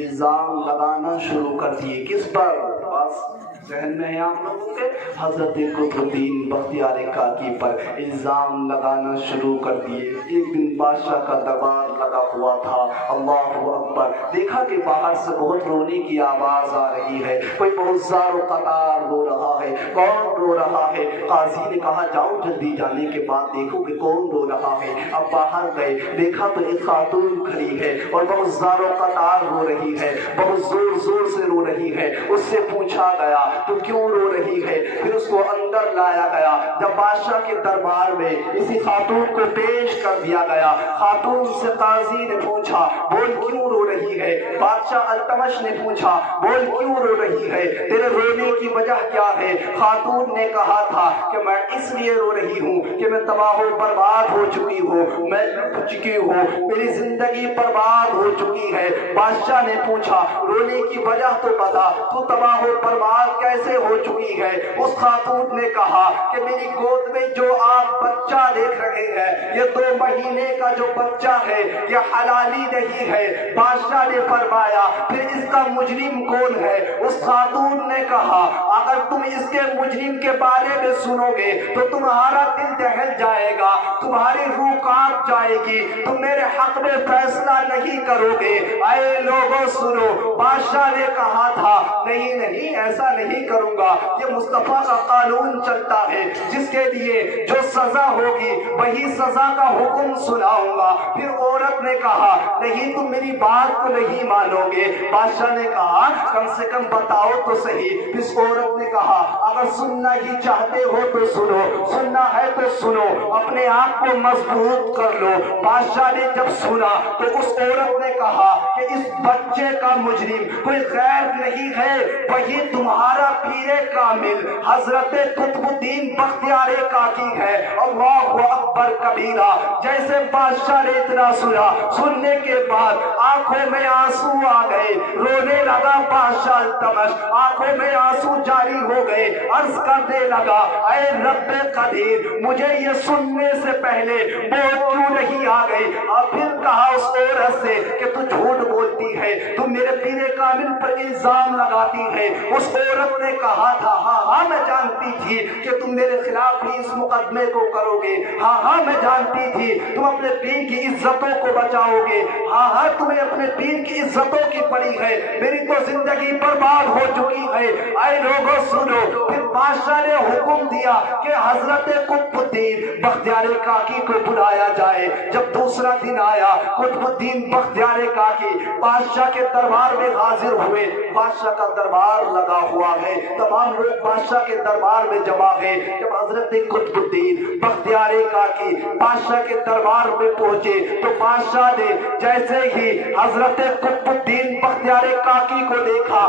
الزام لگانا شروع کر دیے۔ کس پر؟ بس ذہن میں ہے آپ لوگوں کے، حضرت قطب الدین بختیار کاکی پر الزام لگانا شروع کر دیے۔ ایک دن بادشاہ کا دربار لگا ہوا تھا، اللہ اکبر، دیکھا کہ باہر سے بہت رونے کی آواز آ رہی ہے، کوئی بہت زار و قطار رو رہا ہے۔ کون رو رہا ہے؟ قاضی نے کہا جاؤ جلدی جانے کے بعد دیکھو کہ کون رو رہا ہے۔ اب باہر گئے، دیکھا تو ایک خاتون کھڑی ہے اور بہت زار و قطار رو رہی ہے، بہت زور زور سے رو رہی ہے۔ اس سے پوچھا گیا تو کیوں رو رہی ہے؟ پھر اس کو اندر لایا گیا۔ جب بادشاہ کے دربار میں اسی خاتون کو پیش کر دیا گیا، خاتون سے قاضی نے پوچھا بول کیوں رو رہی ہے؟ بادشاہ التمش نے پوچھا بول کیوں رو رہی ہے، تیرے رونے کی وجہ کیا ہے؟ خاتون نے کہا تھا کہ میں اس لیے رو رہی ہوں کہ میں تباہ و برباد ہو چکی ہوں، میں لٹ چکی ہوں، میری زندگی برباد ہو چکی ہے۔ بادشاہ نے پوچھا رونے کی وجہ تو بتا، تو تباہ و برباد کیسے ہو چکی ہے؟ اس خاتون نے کہا کہ میری گود میں جو آپ بچہ دیکھ رہے ہیں، یہ 2 مہینے کا جو بچہ ہے یہ حلالی نہیں ہے۔ بادشاہ نے فرمایا پھر اس کا مجرم کون ہے؟ اس خاتون نے کہا اگر تم اس کے مجرم کے بارے میں سنو گے تو تمہارا دل دہل جائے گا، تمہاری روح کانپ جائے گی، تم میرے حق میں فیصلہ نہیں کرو گے۔ اے لوگوں سنو، بادشاہ نے کہا تھا نہیں نہیں ایسا نہیں کروں گا، یہ مصطفیٰ کا قانون چلتا ہے، جس کے لیے جو سزا ہوگی وہی سزا کا حکم سناؤں گا۔ پھر عورت نے کہا نہیں تم میری بات کو نہیں مانو گے۔ بادشاہ نے کہا کم سے کم بتاؤ تو صحیح۔ اس عورت نے کہا اگر سننا ہی چاہتے ہو تو سنو، سننا ہے تو سنو، اپنے آپ کو مضبوط کر لو۔ بادشاہ نے جب سنا تو اس عورت نے کہا کہ اس بچے کا مجرم کوئی غیر نہیں ہے، وہی تمہارا پیر کامل حضرت قطب الدین بختیار کاکی ہے۔ اللہ اکبر کبیرہ۔ جیسے بادشاہ نے اتنا سنا، سننے کے بعد آنکھوں میں آنسو آ گئے، رونے لگا بادشاہ التمش، آنکھوں میں آنسو جاری ہو گئے، عرض کرنے لگا اے رب قدیر مجھے یہ سننے سے پہلے موت کیوں نہیں آ گئی؟ اور پھر کہا اس عورت سے کہ تو جھوٹ بولتی ہے، تو میرے پیر کامل پر الزام لگاتی ہے۔ اس عورت نے کہا تھا ہاں میں جانتی تھی کہ تم میرے خلاف ہی اس مقدمے کو کرو گے، ہاں میں جانتی تھی تم اپنے پیر کی عزتوں کو بچاؤ گے، ہاں تمہیں اپنے پیر کی عزتوں کی پڑی ہے، میری تو زندگی برباد ہو چکی ہے۔ اے لوگوں سنو، پھر بادشاہ نے حکم دیا کہ حضرت قطب الدین بختیار کاکی کو بلایا جائے۔ جب دوسرا دن آیا، قطب الدین بختیار کاکی بادشاہ کے دربار میں حاضر ہوئے۔ بادشاہ کا دربار لگا ہوا ہے، تمام لوگ بادشاہ کے دربار میں جمع ہیں۔ جب حضرت قطب الدین بختیار کاکی بادشاہ کے دربار میں پہنچے تو بادشاہ نے جیسے ہی حضرت قطب الدین بختیار کاکی کو دیکھا،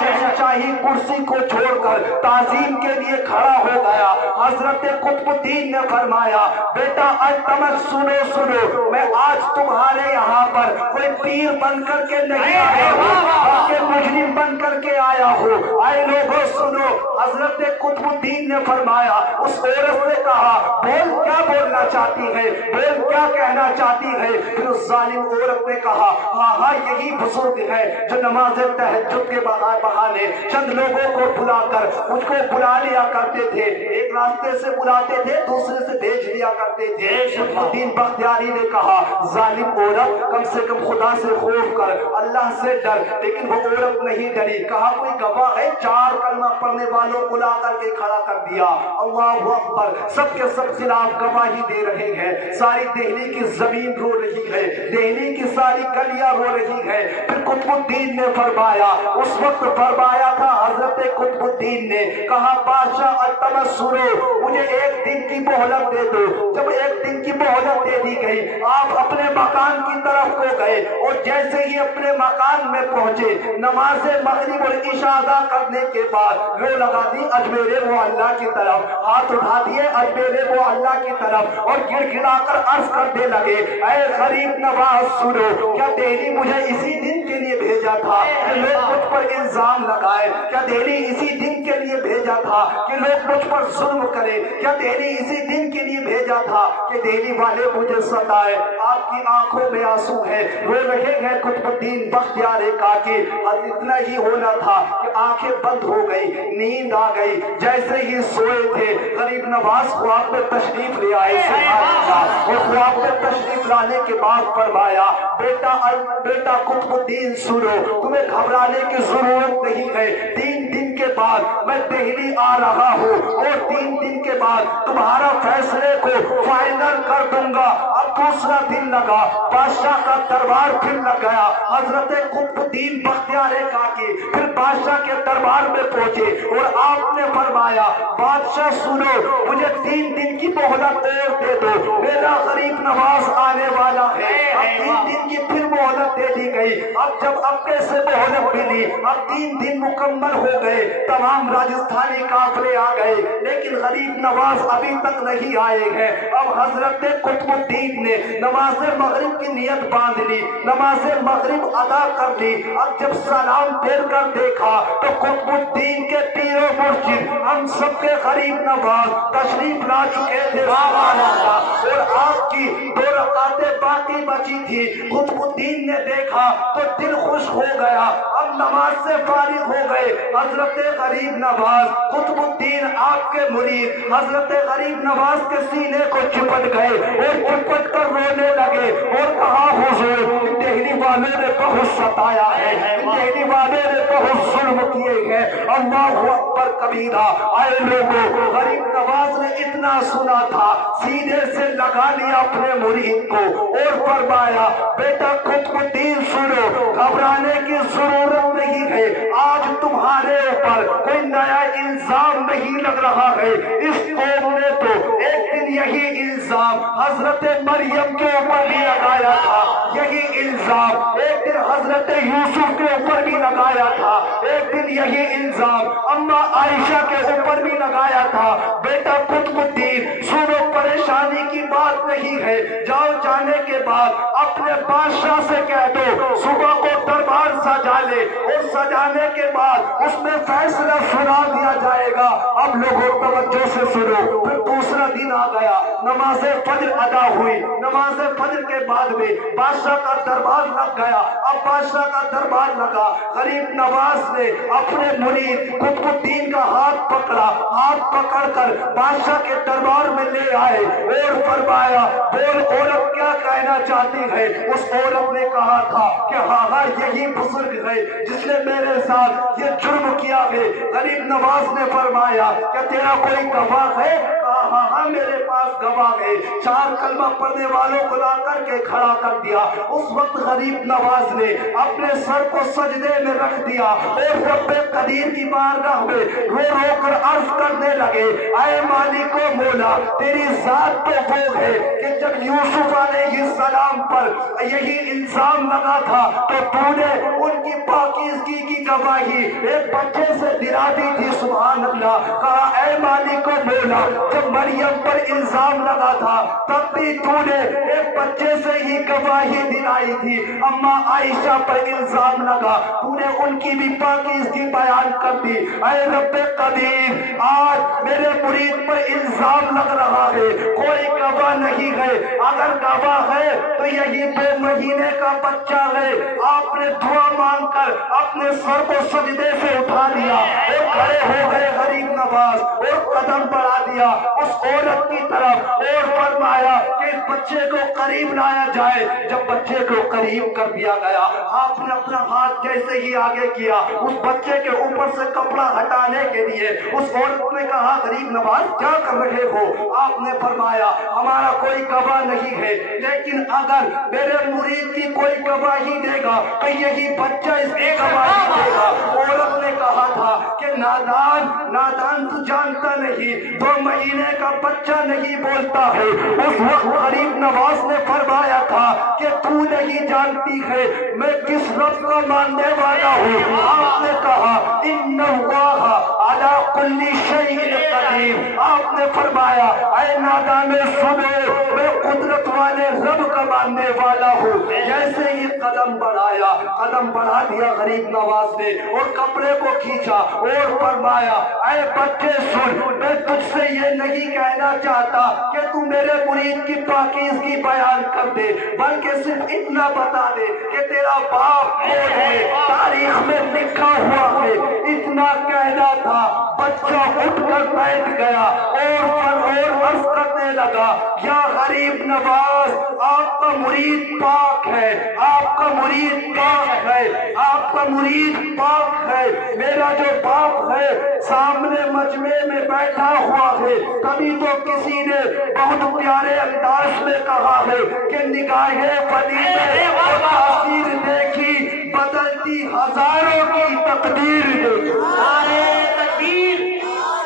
شہنشاہی کرسی کو چھوڑ کر تعظیم کے لیے کھڑا ہو گیا۔ حضرت قطب الدین نے فرمایا بیٹا التمش سنو، میں آج تمہارے یہاں پر کوئی پیر بن کر کے نہیں آیا ہوں بلکہ مجرم بن کر کے آیا ہوں۔ اے لوگوں سنو، حضرت قطب الدین نے فرمایا، اس عورت نے کہا بول کیا بولنا چاہتی ہے، بول کیا کہنا چاہتی ہے؟ پھر اس ظالم عورت نے کہا ہاں یہی بزرگ ہے جو نماز تہجد کے بہانے چند لوگوں کو بلا کر مجھ کو بلا لیا کرتے تھے، ایک راستے سے بلاتے تھے دوسرے سے بھیج لیا کرتے تھے۔ قطب الدین بختیاری نے کہا ظالم عورت کم سے کم خدا سے خوف کر، اللہ سے ڈر، لیکن وہ عورت نہیں ڈری۔ کہا کوئی گواہ ہے؟ 4 کلمہ پڑھنے والوں کو لا کر کے کھڑا کر دیا۔ اللہ اکبر، سب کے سب خلاف گواہی دے رہے ہیں۔ ساری دہلی کی زمین رو رہی ہے، دہلی کی ساری گلیاں رو رہی ہے۔ پھر قطب الدین نے فرمایا، اس وقت فرمایا تھا حضرت قطب الدین نے، کہا بادشاہ التمش سنو، مجھے 1 دن کی مہلت دے دو۔ جب 1 دن کی مہلت دے دی گئی، آپ اپنے مکان کی طرف کو گئے اور جیسے ہی اپنے مکان میں پہنچے، نماز مغرب اور عشاء ادا کرنے کے بعد رو لگا دی اجمیر وہ اللہ کی طرف، ہاتھ اٹھا دیے اجمیر وہ اللہ کی طرف اور گڑ گڑا کر عرض کرنے لگے اے غریب نواز سنو، کیا دہلی مجھے اسی دن کے لیے بھیجا تھا؟ اگر لوگ مجھ پر الزام لگائے، کیا دہلی اسی دن کے لیے بھیجا تھا کہ لوگ مجھ پر ظلم کرے؟ کیا دہلی اسی دن کے لیے بھیجا تھا کہ دہلی والے مجھے ستائے؟ آپ کی آنکھوں میں آنسو ہے، رو رہے ہیں قطب الدین بختیار کاکی، اور اتنا ہی ہونا تھا کہ آنکھیں بند ہو گئی، نیند آ گئی، جیسے ہی سوئے تھے غریب نواز خواب میں تشریف لے آئے، سبحان اللہ۔ اور خواب میں تشریف لانے کے بعد فرمایا، بیٹا قطب الدین سنو، تمہیں گھبرانے کی ضرورت نہیں ہے، 3 دن کے بعد میں دہلی آ رہا ہوں، اور 3 دن کے بعد تمہارا فیصلے کو فائنل کر دوں گا۔ اب دوسرا دن لگا، بادشاہ کا دربار پھر لگ گیا، حضرت قطب الدین بختیار کاکی پھر بادشاہ کے دربار میں پہنچے، اور آپ نے فرمایا، بادشاہ سنو، مجھے 3 دن کی مہلت اور دے دو، میرا غریب نواز آنے والا ہے۔ اب 3 دن کی پھر مہلت دے دی گئی۔ اب جب اب کیسے مہلت ملی؟ اب 3 دن مکمل ہو گئے، تمام راجستھانی قافلے آ گئے، لیکن غریب نواز ابھی تک نہیں آئے ہیں۔ اب حضرت قطب الدین نے نماز مغرب کی نیت باندھ لی، نماز مغرب ادا کر لی۔ اب جب سلام پھیر کر دیکھا تو قطب الدین کے پیر و مرشد ہم سب کے غریب نواز تشریف لا چکے تھے، سبحان اللہ، اور آپ کی 2 رکعتیں باقی بچی تھی۔ قطب الدین نے دیکھا تو دل خوش ہو گیا، اب نماز سے فارغ ہو گئے۔ حضرت غریب نواز قطب الدین آپ کے مرید حضرت غریب نواز کے سینے کو چپٹ گئے اور چپٹ کر رونے لگے اور کہا، حضور دہلی والوں نے بہت ستایا ہے، دہلی والوں نے بہت ظلم کیے ہیں، اللہ اکبر کبیرہ۔ آئے لوگوں، غریب نواز نے اتنا سنا تھا، سینے سے لگا لیا اپنے مرید کو اور فرمایا، بیٹا قطب الدین سنو، گھبرانے کی ضرورت نہیں ہے، آج تمہارے اوپر کوئی نیا الزام نہیں لگ رہا ہے۔ اس قوم نے تو ایک دن یہی الزام حضرت مریم کے اوپر بھی لگایا تھا، یہی الزام ایک دن حضرت یوسف کے اوپر بھی لگایا تھا، ایک دن یہی الزام اما عائشہ کے اوپر بھی لگایا تھا۔ بیٹا قطب الدین سنو، پریشانی کی بات نہیں ہے، جاؤ جانے کے بعد اپنے بادشاہ سے کہہ دو صبح کو دربار سجا لے، اور سجانے کے بعد اس میں فیصلہ سنا دیا جائے گا۔ اب لوگوں توجہ سے سنو، پھر دوسرا دن آ گیا، نماز فجر ادا ہوئی، نماز فجر کے بعد میں بادشاہ کا دربار لگ گیا۔ اب بادشاہ کا دربار لگا، غریب نواز نے اپنے مرید قطب الدین کا ہاتھ پکڑا، ہاتھ پکڑ کر بادشاہ کے دربار میں لے آئے اور فرمایا، بول عورت کیا کہنا چاہتی ہے؟ اس عورت نے کہا تھا کہ ہاں ہاں یہی بزرگ ہے جس نے میرے ساتھ یہ جرم کیا ہے۔ غریب نواز نے فرمایا، کیا تیرا کوئی گواہ ہے؟ ہاں ہاں میرے پاس گواہ ہے۔ 4 کلمہ پڑھنے والوں کو لا کر کے کھڑا کر دیا۔ اس وقت غریب نواز نے اپنے سر کو سجدے میں رکھ دیا اور رب قدیر کی بارگاہ میں رو رو کر عرض کرنے لگے، اے مالک و مولا، تیری ذات تو وہ ہے کہ جب یوسف علیہ السلام پر یہی الزام لگا تھا تو تو نے ان کی پاکیزگی کی گواہی ایک بچے سے دلا دی تھی، سبحان اللہ۔ کہا، اے مالک و مولا، جب مریم پر الزام لگا تھا تب بھی تو نے ایک بچے سے ہی گواہی دلائی تھی، اما عائشہ پر الزام لگا تو نے ان کی بھی پاکیزگی بیان کر دی۔ اے رب قدیر، آج میرے مرید پر الزام لگ رہا ہے، کوئی گواہ نہیں ہے، اگر گواہ ہے تو یہی 2 مہینے کا بچہ ہے۔ آپ نے دعا مانگ کر اپنے سر کو سجدے سے اٹھا لیا اور کھڑے ہو گئے غریب نواز اور قدم بڑھا دیا اس عورت کی طرف اور فرمایا کہ اس بچے کو قریب لایا جائے۔ جب بچے کو قریب کر دیا گیا، آپ نے اپنا ہاتھ جیسے ہی آگے کیا اس بچے کے اوپر سے کپڑا ہٹانے کے لیے، اس عورت نے کہا، غریب نواز کیا کر رہے ہو؟ آپ نے فرمایا، ہمارا کوئی گواہ نہیں ہے، لیکن اگر میرے مرید کی کوئی گواہی دے گا تو یہی بچہ اس کی گواہی دے رہے گا۔ عورت نے کہا تھا کہ نادان تو جانتا نہیں، 2 مہینے کا بچہ نہیں بولتا ہے۔ اس وقت غریب نواز نے فرمایا تھا کہ تو نہیں جانتی ہے میں کس رب کا ماننے والا ہوں۔ آپ نے کہا ان اللہ علی کل شیء قدیر۔ آپ نے فرمایا اے نادان سنو، میں قدرت والے رب کا ماننے والا ہوں۔ جیسے ہی قدم بڑھا دیا غریب نواز نے اور کپڑے کو کھینچا اور فرمایا اے بچے سن، میں تجھ سے یہ نہیں کہنا چاہتا کہ تو میرے مرید کی پاکیزگی بیان کر دے، بلکہ صرف اتنا بتا دے کہ تیرا باپ کون ہے، تاریخ میں لکھا ہوا ہے۔ اتنا کہنا تھا، بچہ اٹھ کر بیٹھ گیا اور عرض کرنے لگا یا غریب نواز، آپ کا مرید پاک ہے، آپ کا مرید پاک ہے، آپ کا مرید پاک ہے۔ میرا جو باپ ہے سامنے مجمع میں بیٹھا ہوا ہے۔ کبھی تو کسی نے بہت پیارے انداز میں کہا ہے کہ نگاہیں بنی میں تاثیر دیکھی، بدلتی ہزاروں کی تقدیر دیکھی۔ نعرہ تکبیر،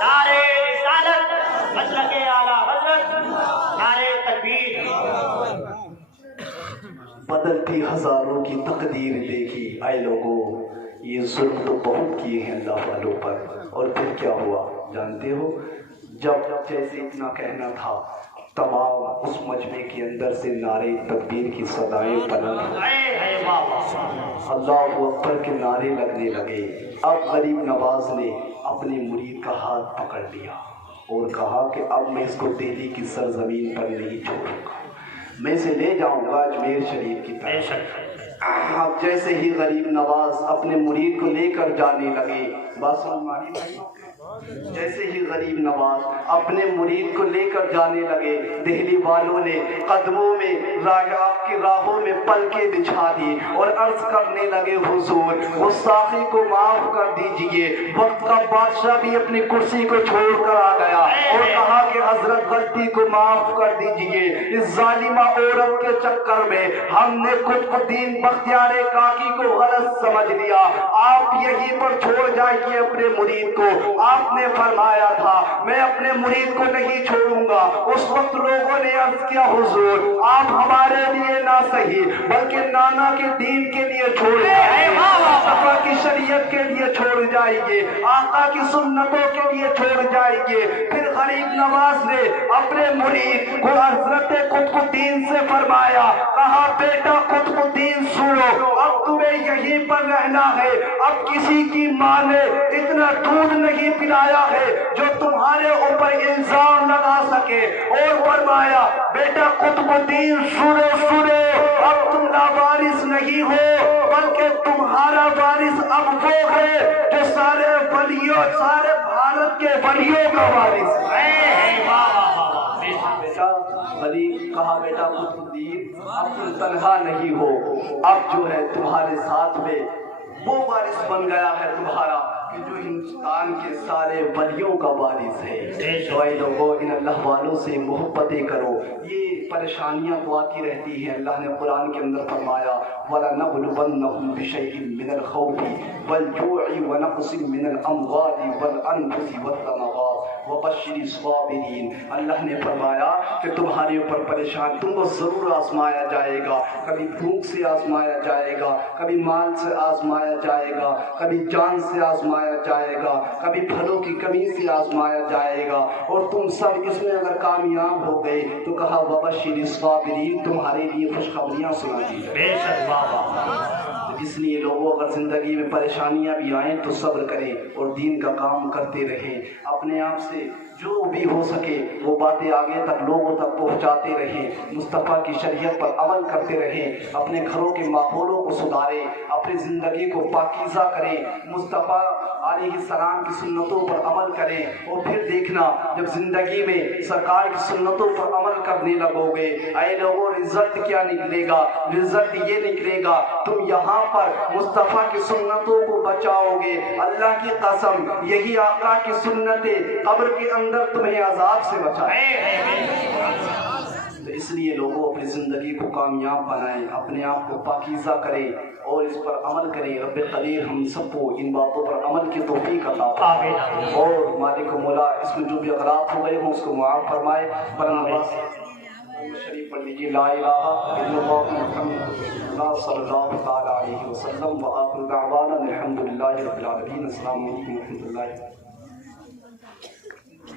نعرہ رسالت، مسلک اعلیٰ حضرت، نعرہ تکبیر۔ بدلتی ہزاروں کی تقدیر دیکھی۔ اے لوگوں، یہ ظلم تو بہت کیے ہیں اللہ والوں پر، اور پھر کیا ہوا جانتے ہو؟ جب جیسے اتنا کہنا تھا، تمام اس مجمع کے اندر سے نعرے تکبیر کی صدائیں بلند، اللہ اکبر کے نعرے لگنے لگے۔ اب غریب نواز نے اپنے مرید کا ہاتھ پکڑ لیا اور کہا کہ اب میں اس کو دہلی کی سرزمین پر نہیں چھوڑوں گا، میں اسے لے جاؤں گا اجمیر شریف کی طرف۔ اب جیسے ہی غریب نواز اپنے مرید کو لے کر جانے لگے، بس ہماری جیسے ہی غریب نواز اپنے مرید کو لے کر جانے لگے، دہلی والوں نے قدموں میں آپ کی راہوں میں پلکیں بچھا دی اور عرض کرنے لگے حضور گستاخی کو معاف کر دیجئے۔ وقت کا بادشاہ بھی اپنی کرسی کو چھوڑ کر آ گیا اور کہا کہ حضرت غلطی کو معاف کر دیجئے، اس ظالمہ عورت کے چکر میں ہم نے قطب الدین بختیار کاکی کو غلط سمجھ لیا، آپ یہیں پر چھوڑ جائیے اپنے مرید کو۔ آپ نے فرمایا تھا میں اپنے مرید کو نہیں چھوڑوں گا۔ اس وقت لوگوں نے عرض کیا حضور آپ ہمارے لیے نہ صحیح بلکہ نانا کے دین کے لیے چھوڑ جائیے، مصطفیٰ کی شریعت کے لیے چھوڑ جائیے، آقا کی سنتوں کے لیے چھوڑ جائیے۔ پھر غریب نواز نے اپنے مرید کو حضرت قطب الدین سے فرمایا، کہا بیٹا قطب الدین سنو، اب تمہیں یہیں پر رہنا ہے، اب کسی کی ماں نے اتنا دودھ نہیں پلایا ہے جو تمہارے اوپر الزام لگا سکے، اور فرمایا بیٹا قطب الدین سنو، اب تم لاوارث نہیں ہو بلکہ تمہارا وارث اب وہ ہے جو سارے ولیوں، سارے بھارت کے ولیوں کا وارث ہے۔ بیٹا ولی کہا بیٹا قطب الدین اب تم تنہا نہیں ہو، اب جو ہے تمہارے ساتھ میں وہ وارث بن گیا ہے تمہارا کہ جو ہندوستان کے سارے ولیوں کا وارث ہے۔ تو اے لوگوں ان اللہ والوں سے محبتیں کرو، یہ پریشانیاں تو آتی رہتی ہیں۔ اللہ نے قرآن کے اندر فرمایا وَلَنَبْلُوَنَّكُمْ بِشَيْءٍ مِّنَ الْخَوْفِ وَالْجُوعِ وَنَقْصٍ مِّنَ الْأَمْوَالِ وَالْأَنفُسِ وَالثَّمَرَاتِ وَبَشِّرِ الصَّابِرِينَ۔ اللہ نے فرمایا کہ تمہارے اوپر پریشان تم کو ضرور آزمایا جائے گا، کبھی بھوک سے آزمایا جائے گا، کبھی مال سے آزمایا جائے گا، کبھی جان سے آزمایا جائے گا، کبھی پھلوں کی کمی سے آزمایا جائے گا، اور تم سب اس میں اگر کامیاب ہو گئے تو کہا وَبَشِّرِ الصَّابِرِينَ، تمہارے لیے خوشخبریاں سنا دی جائیں۔ بے شک بابا۔ اس لیے لوگوں اگر زندگی میں پریشانیاں بھی آئیں تو صبر کریں اور دین کا کام کرتے رہیں، اپنے آپ سے جو بھی ہو سکے وہ باتیں آگے تک لوگوں تک پہنچاتے رہیں، مصطفیٰ کی شریعت پر عمل کرتے رہیں، اپنے گھروں کے ماحولوں کو سدھاریں، اپنی زندگی کو پاکیزہ کریں، مصطفیٰ علیہ السلام کی سنتوں پر عمل کریں، اور پھر دیکھنا جب زندگی میں سرکار کی سنتوں پر عمل کرنے لگو گے اے لوگوں رزلٹ کیا نکلے گا؟ رزلٹ یہ نکلے گا تم یہاں پر مصطفیٰ کی سنتوں کو بچاؤ گے، اللہ کی قسم یہی آقا کی سنتیں قبر کے اندر تمہیں عذاب سے بچائیں۔ تو اس لیے لوگوں اپنی زندگی زندگی کو کامیاب بنائے، اپنے آپ کو پاکیزہ کرے اور اس پر عمل کرے۔ رب قدیر ہم سب کو ان باتوں پر عمل کی توفیق عطا فرمائے اور مالک و مولا اس میں جو بھی اغلاط ہو گئے ہوں اس کو معاف فرمائے۔ شریف پڑھ لیجیے، لا الہ الا اللہ محمد رسول اللہ صلی اللہ تعالی علیہ وسلم، وآخر دعوانا الحمد للہ رب العالمین۔ السلام علیکم و رحمۃ اللہ۔